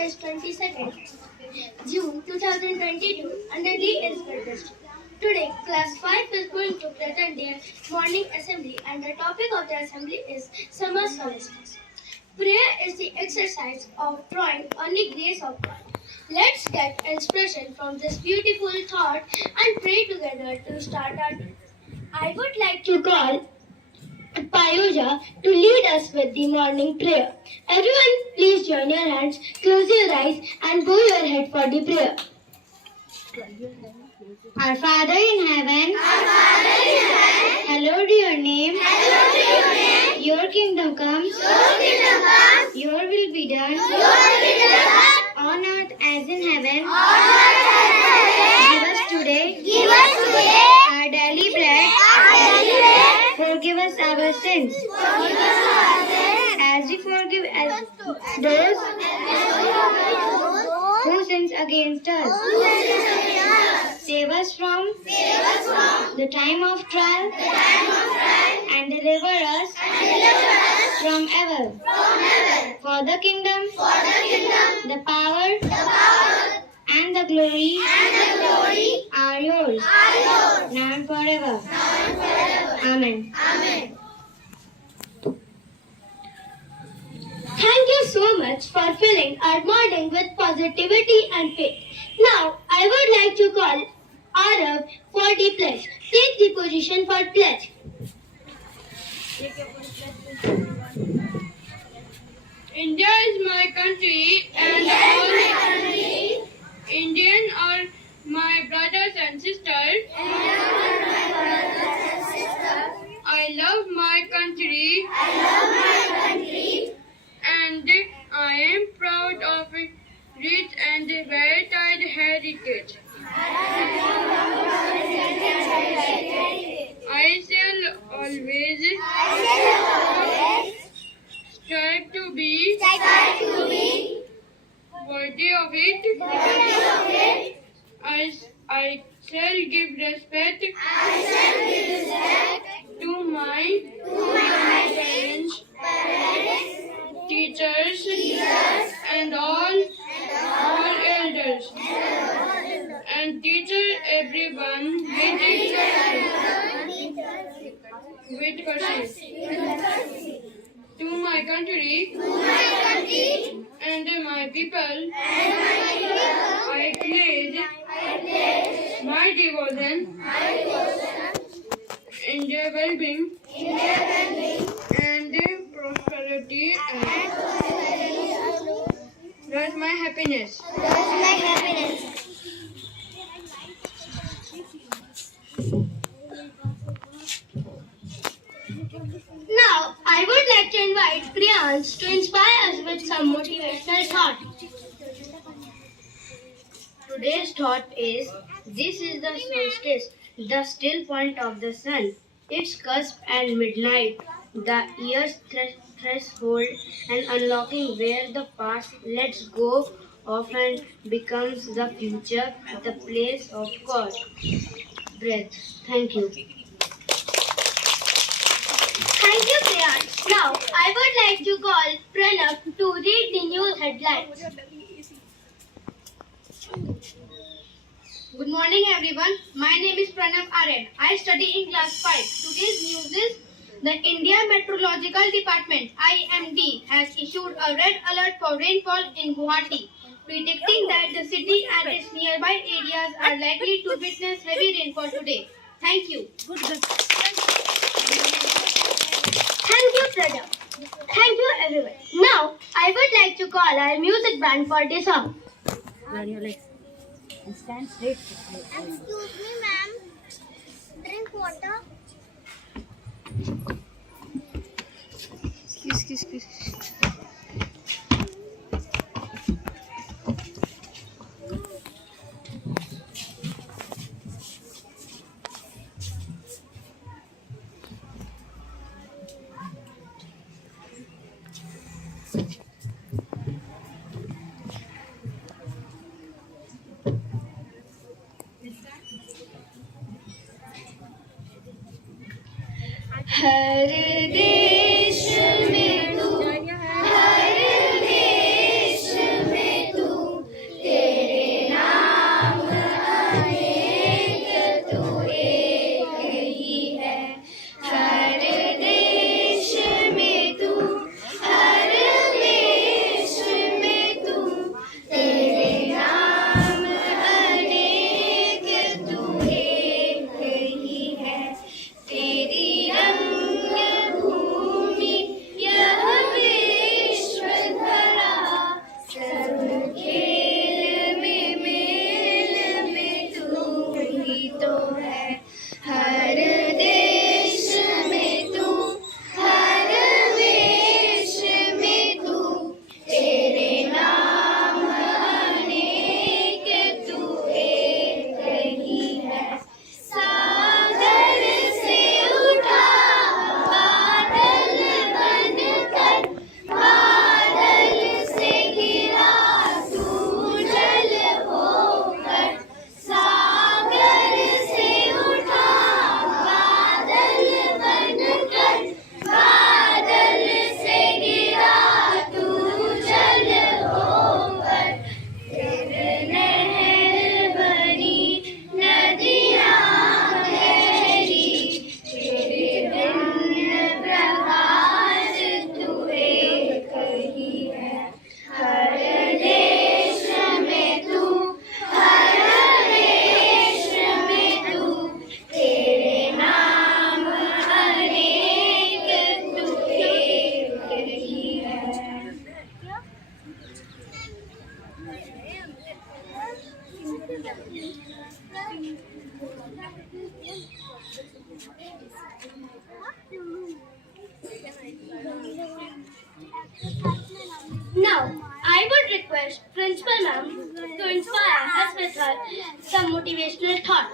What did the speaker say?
is 22nd June 2022 and the day is Wednesday. Today, class 5 is going to present their morning assembly and the topic of the assembly is summer solstice. Prayer is the exercise of drawing on the grace of God. Let's get inspiration from this beautiful thought and pray together to start our day. I would like to call Payoja to lead us with the morning prayer. Everyone, please join your hands, close your eyes, and bow your head for the prayer. Our Father in heaven, hallowed be your name. Your kingdom come. Your will be done. On earth as in heaven. Give us today our daily bread. Forgive us our sins. As we forgive those who sins against us. Save us from the time of trial and deliver us from evil. For the kingdom, the power, and the glory are yours, now and forever. Amen. Thank you so much for filling our morning with positivity and faith. Now, I would like to call Arav for the pledge. Take the position for pledge. India is my country and all Indian are my brothers and sisters. I love my country and I am proud of its rich and varied heritage. I shall always strive to be worthy of it. I shall give respect to my parents, teachers, and all elders, and teacher everyone with courtesy. To my country and my people, I pledge my devotion in their well-being and prosperity and that's my happiness. Now, I would like to invite Priyans to inspire us with some motivational thought. Today's thought is, this is the solstice, the still point of the sun. Its cusp and midnight, the year's threshold and unlocking where the past lets go of and becomes the future, the place of God. Breath. Thank you. Thank you, Priyans. Now, I would like to call Pranav to read the news headlines. Good morning everyone. My name is Pranav Aryan. I study in class 5. Today's news is the India Meteorological Department IMD has issued a red alert for rainfall in Guwahati, predicting that the city and its nearby areas are likely to witness heavy rainfall today. Thank you. Thank you, Pranav. Thank you, everyone. Now, I would like to call our music band for the song. Stand straight. Excuse me, ma'am. Drink water. Excuse. हर देश में तू हर देश में Now, I would request Principal Ma'am to inspire us with her some motivational thought.